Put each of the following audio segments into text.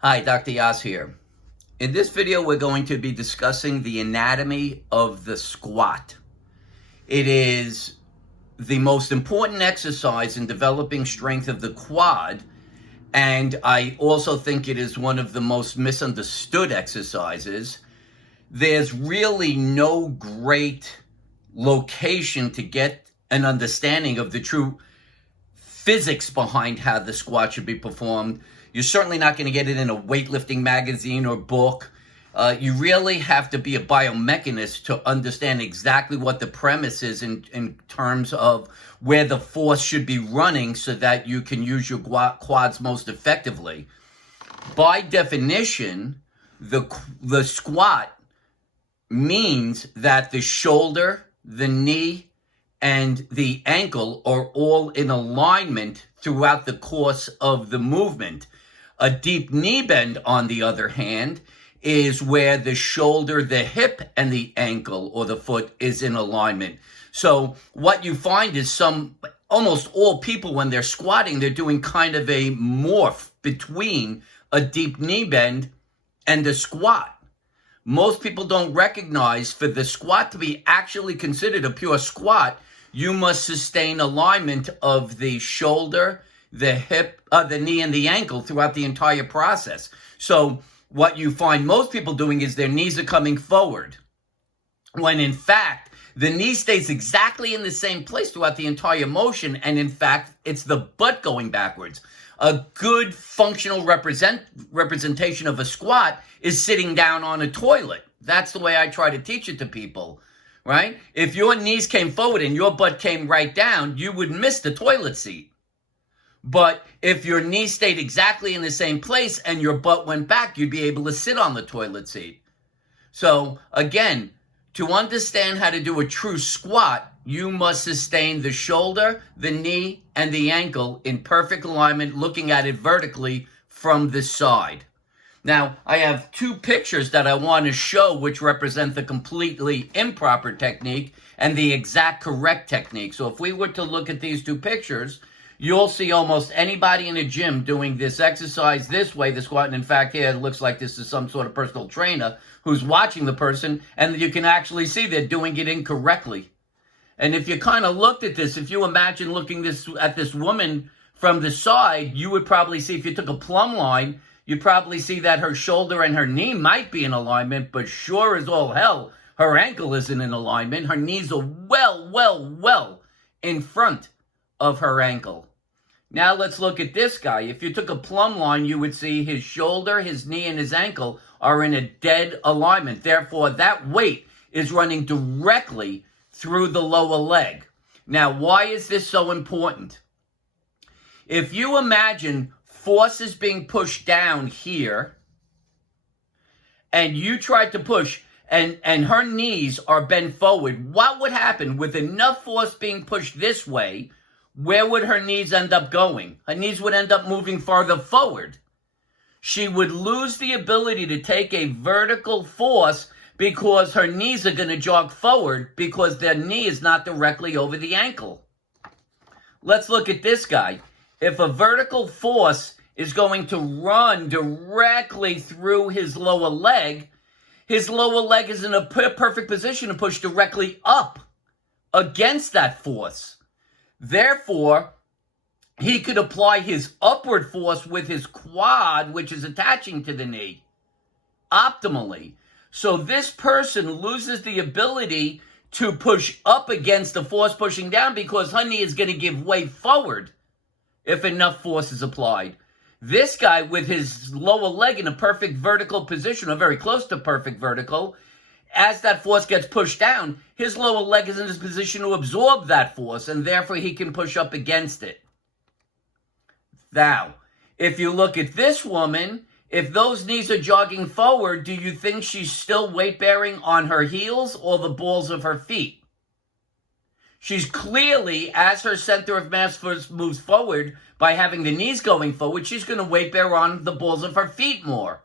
Hi, Dr. Yass here. In this video, we're going to be discussing the anatomy of the squat. It is the most important exercise in developing strength of the quad, and I also think it is one of the most misunderstood exercises. There's really no great location to get an understanding of the true physics behind how the squat should be performed. You're certainly not going to get it in a weightlifting magazine or book. You really have to be a biomechanist to understand exactly what the premise is in terms of where the force should be running so that you can use your quads most effectively. By definition, the squat means that the shoulder, the knee, and the ankle are all in alignment throughout the course of the movement. A deep knee bend, on the other hand, is where the shoulder, the hip, and the ankle or the foot is in alignment. So what you find is almost all people, when they're squatting, they're doing kind of a morph between a deep knee bend and a squat. Most people don't recognize for the squat to be actually considered a pure squat, you must sustain alignment of the shoulder, the hip, the knee, and the ankle throughout the entire process. So what you find most people doing is their knees are coming forward, when in fact, the knee stays exactly in the same place throughout the entire motion, and in fact, it's the butt going backwards. A good functional representation of a squat is sitting down on a toilet. That's the way I try to teach it to people. Right? If your knees came forward and your butt came right down, you would miss the toilet seat. But if your knees stayed exactly in the same place and your butt went back, you'd be able to sit on the toilet seat. So again, to understand how to do a true squat, you must sustain the shoulder, the knee, and the ankle in perfect alignment, looking at it vertically from the side. Now, I have two pictures that I want to show which represent the completely improper technique and the exact correct technique. So if we were to look at these two pictures, you'll see almost anybody in a gym doing this exercise this way, the squat. And in fact, here it looks like this is some sort of personal trainer who's watching the person, and you can actually see they're doing it incorrectly. And if you kind of looked at this, if you imagine looking at this woman from the side, you would probably see, if you took a plumb line, you'd probably see that her shoulder and her knee might be in alignment, but sure as all hell, her ankle isn't in alignment. Her knees are well in front of her ankle. Now let's look at this guy. If you took a plumb line, you would see his shoulder, his knee, and his ankle are in a dead alignment. Therefore, that weight is running directly through the lower leg. Now, why is this so important? If you imagine force is being pushed down here, and you try to push, and her knees are bent forward, what would happen? With enough force being pushed this way, where would her knees end up going? Her knees would end up moving farther forward. She would lose the ability to take a vertical force because her knees are going to jog forward because their knee is not directly over the ankle. Let's look at this guy. If a vertical force is going to run directly through his lower leg is in a perfect position to push directly up against that force. Therefore, he could apply his upward force with his quad, which is attaching to the knee, optimally. So this person loses the ability to push up against the force pushing down because her knee is going to give way forward if enough force is applied. This guy, with his lower leg in a perfect vertical position, or very close to perfect vertical, as that force gets pushed down, his lower leg is in this position to absorb that force, and therefore he can push up against it. Now, if you look at this woman, if those knees are jogging forward, do you think she's still weight-bearing on her heels or the balls of her feet? She's clearly, as her center of mass moves forward, by having the knees going forward, she's going to weight bear on the balls of her feet more.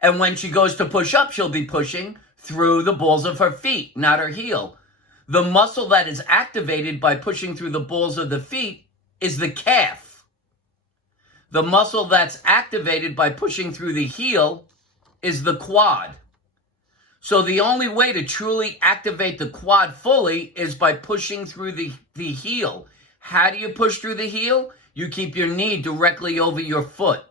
And when she goes to push up, she'll be pushing through the balls of her feet, not her heel. The muscle that is activated by pushing through the balls of the feet is the calf. The muscle that's activated by pushing through the heel is the quad. So the only way to truly activate the quad fully is by pushing through the heel. How do you push through the heel? You keep your knee directly over your foot.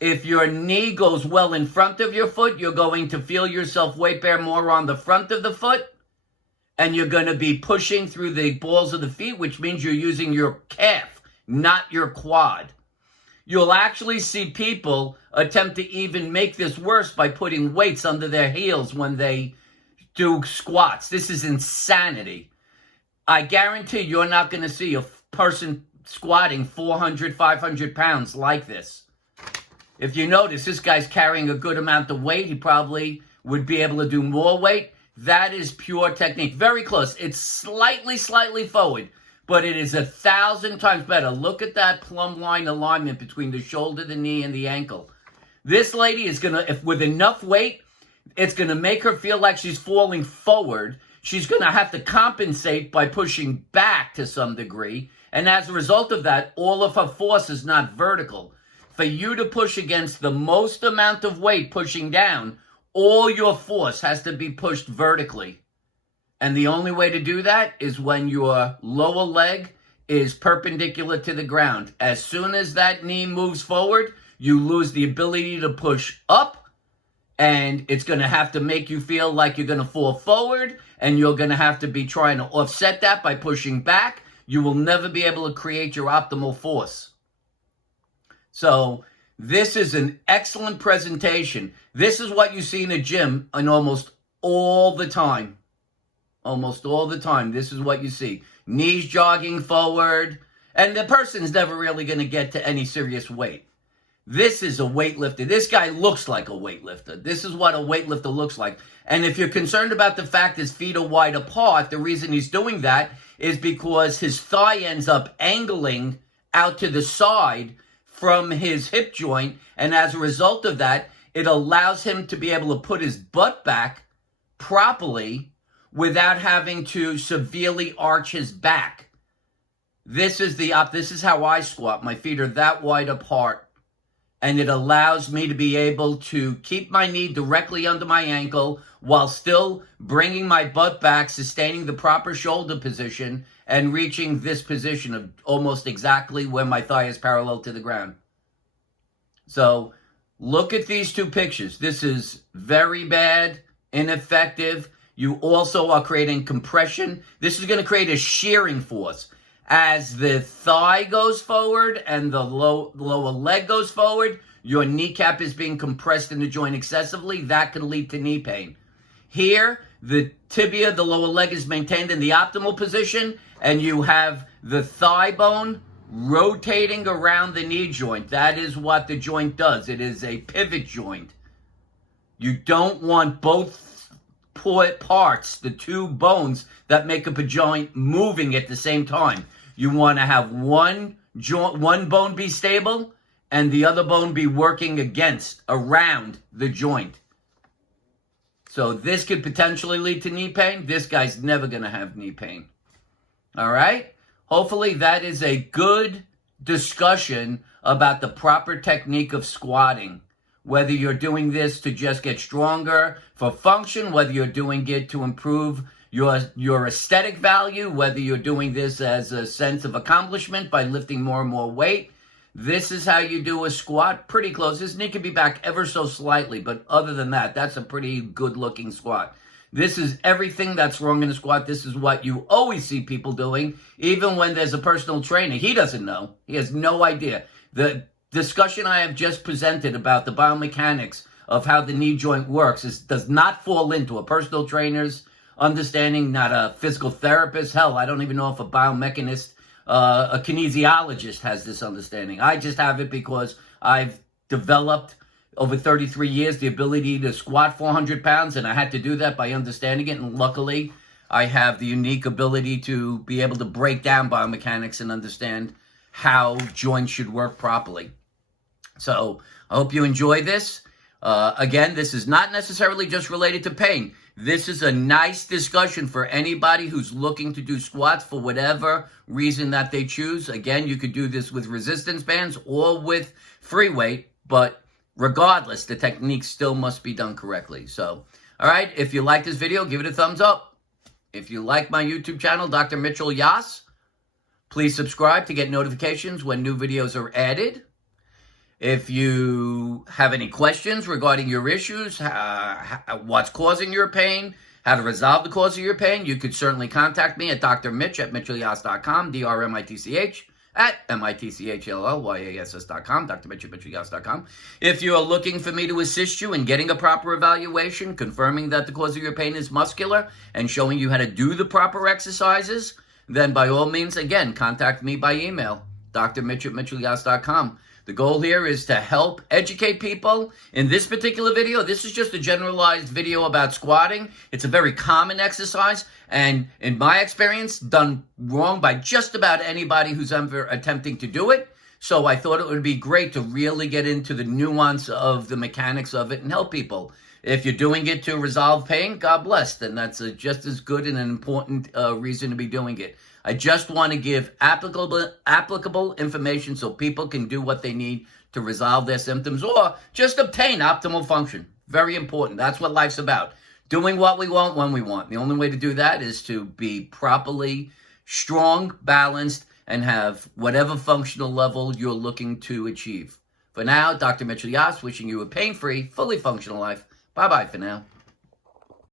If your knee goes well in front of your foot, you're going to feel yourself weight bear more on the front of the foot, and you're going to be pushing through the balls of the feet, which means you're using your calf, not your quad. You'll actually see people attempt to even make this worse by putting weights under their heels when they do squats. This is insanity. I guarantee you're not going to see a person squatting 400, 500 pounds like this. If you notice, this guy's carrying a good amount of weight. He probably would be able to do more weight. That is pure technique. Very close. It's slightly forward, but it is 1,000 times better. Look at that plumb line alignment between the shoulder, the knee, and the ankle. This lady is going to, if with enough weight, it's going to make her feel like she's falling forward. She's going to have to compensate by pushing back to some degree. And as a result of that, all of her force is not vertical. For you to push against the most amount of weight pushing down, all your force has to be pushed vertically. And the only way to do that is when your lower leg is perpendicular to the ground. As soon as that knee moves forward, you lose the ability to push up, and it's going to have to make you feel like you're going to fall forward, and you're going to have to be trying to offset that by pushing back. You will never be able to create your optimal force. So this is an excellent presentation. This is what you see in a gym and almost all the time. Almost all the time, this is what you see. Knees jogging forward, and the person's never really going to get to any serious weight. This is a weightlifter. This guy looks like a weightlifter. This is what a weightlifter looks like. And if you're concerned about the fact his feet are wide apart, the reason he's doing that is because his thigh ends up angling out to the side from his hip joint, and as a result of that, it allows him to be able to put his butt back properly without having to severely arch his back. This is how I squat. My feet are that wide apart, and it allows me to be able to keep my knee directly under my ankle while still bringing my butt back, sustaining the proper shoulder position, and reaching this position of almost exactly where my thigh is parallel to the ground. So look at these two pictures. This is very bad, ineffective. You also are creating compression. This is going to create a shearing force. As the thigh goes forward and the lower leg goes forward, your kneecap is being compressed in the joint excessively. That can lead to knee pain. Here, the tibia, the lower leg, is maintained in the optimal position, and you have the thigh bone rotating around the knee joint. That is what the joint does. It is a pivot joint. You don't want both parts, the two bones that make up a joint, moving at the same time. You want to have one bone be stable and the other bone be working around the joint. So this could potentially lead to knee pain. This guy's never going to have knee pain. All right? Hopefully that is a good discussion about the proper technique of squatting. Whether you're doing this to just get stronger for function, whether you're doing it to improve your aesthetic value, whether you're doing this as a sense of accomplishment by lifting more and more weight, this is how you do a squat. Pretty close. This knee can be back ever so slightly, but other than that, that's a pretty good-looking squat. This is everything that's wrong in a squat. This is what you always see people doing, even when there's a personal trainer. He doesn't know. He has no idea. The discussion I have just presented about the biomechanics of how the knee joint works does not fall into a personal trainer's understanding, not a physical therapist. Hell, I don't even know if a biomechanist, a kinesiologist has this understanding. I just have it because I've developed over 33 years the ability to squat 400 pounds, and I had to do that by understanding it, and luckily I have the unique ability to be able to break down biomechanics and understand how joints should work properly. So I hope you enjoy this. Again, this is not necessarily just related to pain. This is a nice discussion for anybody who's looking to do squats for whatever reason that they choose. Again, you could do this with resistance bands or with free weight, but regardless, the technique still must be done correctly. So, all right, if you like this video, give it a thumbs up. If you like my YouTube channel, Dr. Mitchell Yass, please subscribe to get notifications when new videos are added. If you have any questions regarding your issues, what's causing your pain, how to resolve the cause of your pain, you could certainly contact me at drmitch@mitchellyass.com, DRMITCH at MITCHLLYASS.com, drmitch@mitchellyass.com. If you are looking for me to assist you in getting a proper evaluation, confirming that the cause of your pain is muscular, and showing you how to do the proper exercises, then by all means, again, contact me by email, drmitch@mitchellyass.com. The goal here is to help educate people. In this particular video, this is just a generalized video about squatting. It's a very common exercise, and in my experience, done wrong by just about anybody who's ever attempting to do it. So I thought it would be great to really get into the nuance of the mechanics of it and help people. If you're doing it to resolve pain, God bless, then that's just as good and an important reason to be doing it. I just want to give applicable information so people can do what they need to resolve their symptoms or just obtain optimal function. Very important. That's what life's about. Doing what we want when we want. The only way to do that is to be properly strong, balanced, and have whatever functional level you're looking to achieve. For now, Dr. Mitchell Yass wishing you a pain-free, fully functional life. Bye-bye for now.